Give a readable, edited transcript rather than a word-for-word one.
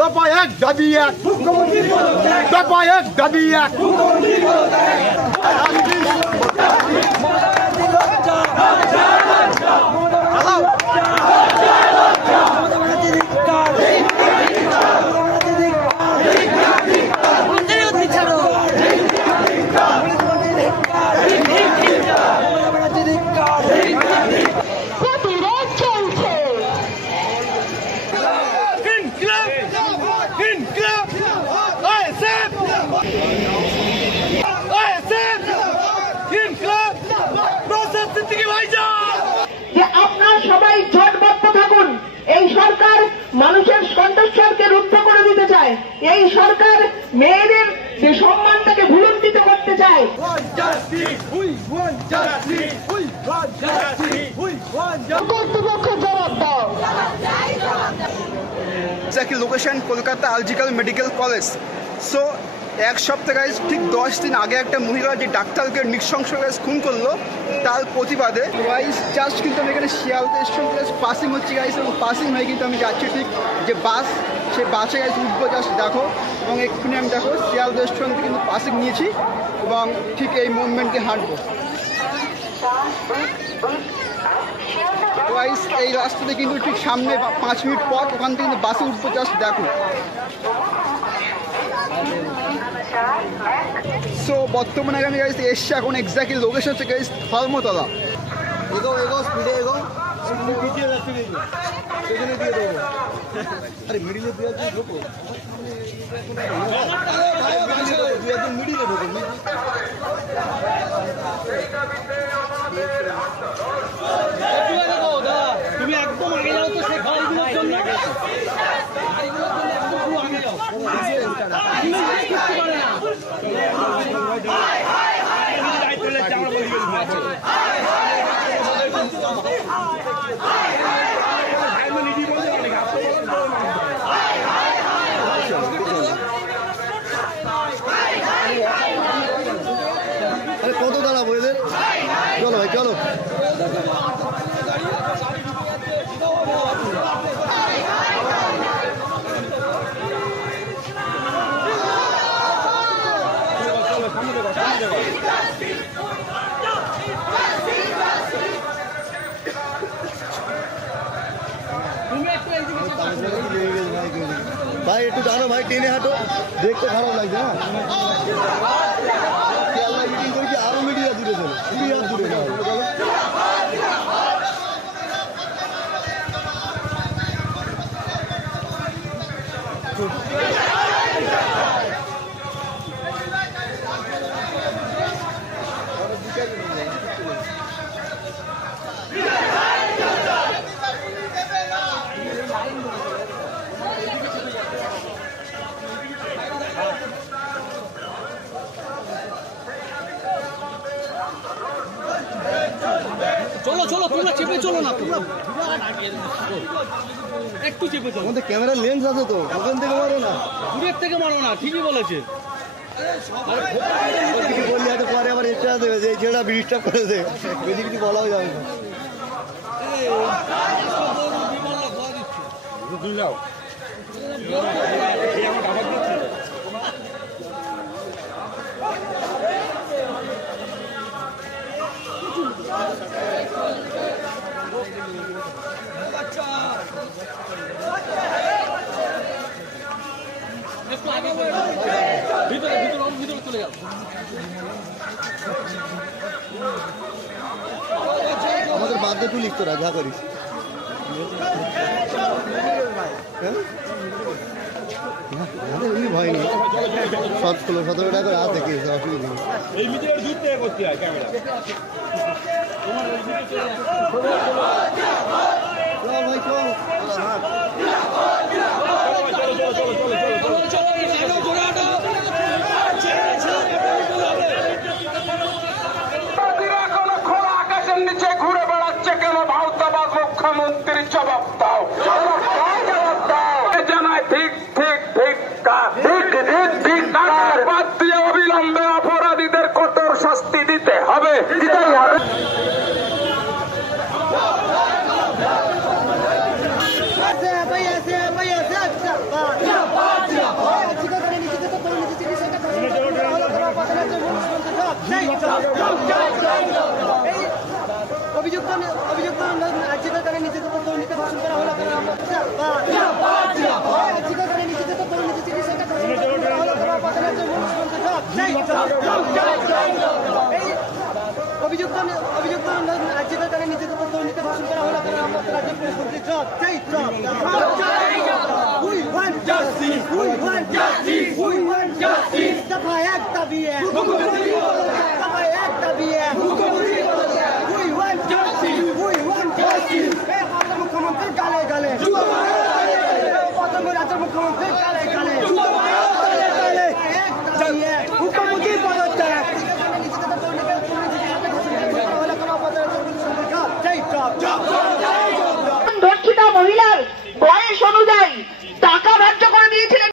দফা এক দাবি এক, দফা এক দাবি এক। আপনারা সবাই জোটবদ্ধ থাকুন। এই সরকার মানুষের কণ্ঠস্বরকে রুদ্ধ করে দিতে চায়। এই সরকার মেয়েদের যে সম্মানটাকে ভুলুণ্ঠিত করতে চায়। কর্তৃপক্ষ জবাব দাও। লোকেশন কলকাতা আলজিক্যাল মেডিকেল কলেজ। সো এক সপ্তাহ গাইজ ঠিক 10 দিন আগে একটা মহিলা যে ডাক্তারকে নৃশংস খুন করলো তার প্রতিবাদে গাইজ জাস্ট কিন্তু আমি এখানে শিয়ালদা স্টেশন প্লেস পাসিং হচ্ছে গাইজ, এবং পাসিং হয়ে কিন্তু আমি যাচ্ছি ঠিক যে বাস, সেই বাসে গাইজ উঠবো জাস্ট দেখো, এবং এক্ষুনি আমি দেখো শিয়ালদা স্টেশন থেকে কিন্তু পাসিং নিয়েছি এবং ঠিক এই মুভমেন্টে হাঁটবো। গাইজ এই রাস্তাতে কিন্তু ঠিক সামনে 5 মিনিট পর ওখান থেকে কিন্তু বাসে উঠবো জাস্ট দেখো। সো বর্তমানে আমি গাইজ এসছি এখন এক্স্যাক্টলি লোকেশন হচ্ছে গাইজ ধর্মতলা। এগো এগো স্পিডে এগো, স্পিডে পিছিয়ে যাচ্ছে দেখো, সেখানে দিয়ে দেবো। আরে মিডিলে দিয়ে ঢোকো, একদম মিডিলে ঢোকো। তুমি একদম আগে যাও তো, সে গাড়িগুলোর জন্য আগে যাও, আগে যাও। আরে কত দাঁড়াবো এদের, চলো ভাই চলো। ভাই একটু জানো ভাই, টেনে হাঁটো, দেখতে খারাপ লাগছে না। মিটিং করেছি, আরো মিডিয়া দূরে চলো, মিডিয়া দূরে যাও। চলো চলো, তোমরা চেপে চলো না, তোমরা একটু চেপে চলো। আমাদের ক্যামেরার লেন্স আছে তো, ওখান থেকে মারো না, দূরের থেকে মারো না, ঠিকই বলেছে। বললি হয়তো পরে আবার এক্সট্রা দেবে, যে ছেলেটা ডিস্টার্ব করে দেবে, বেশি কিছু বলাও যাবে না। ভিতরে চলে যাও। আমাদের বাধ্য তুই লিখতো না, যা করিস। এমনি ভয় নেই, 17 টাকা করে হাত দেখে অসুবিধা নেই। এই মিটিংয়ের দূর থেকে করতে হয় ক্যামেরা। ভাই চল, খোলা আকাশের নিচে ঘুরে বেড়াচ্ছে কেন ভারতাবাদ মুখ্যমন্ত্রীর জবাব দাও, জবাব দাও। জানায় ঠিক ঠিক ঠিক ঠিক বাদ দিয়ে অবিলম্বে অপরাধীদের কঠোর শাস্তি দিতে হবে, দিতেই হবে। আছে মুখ্যমন্ত্রী গালে গালে মুখ্যমন্ত্রী গালে গালে মুখ্যমন্ত্রী পদত্যাগ ধর্ষিতা মহিলার বয়স অনুযায়ী টাকা ধার্য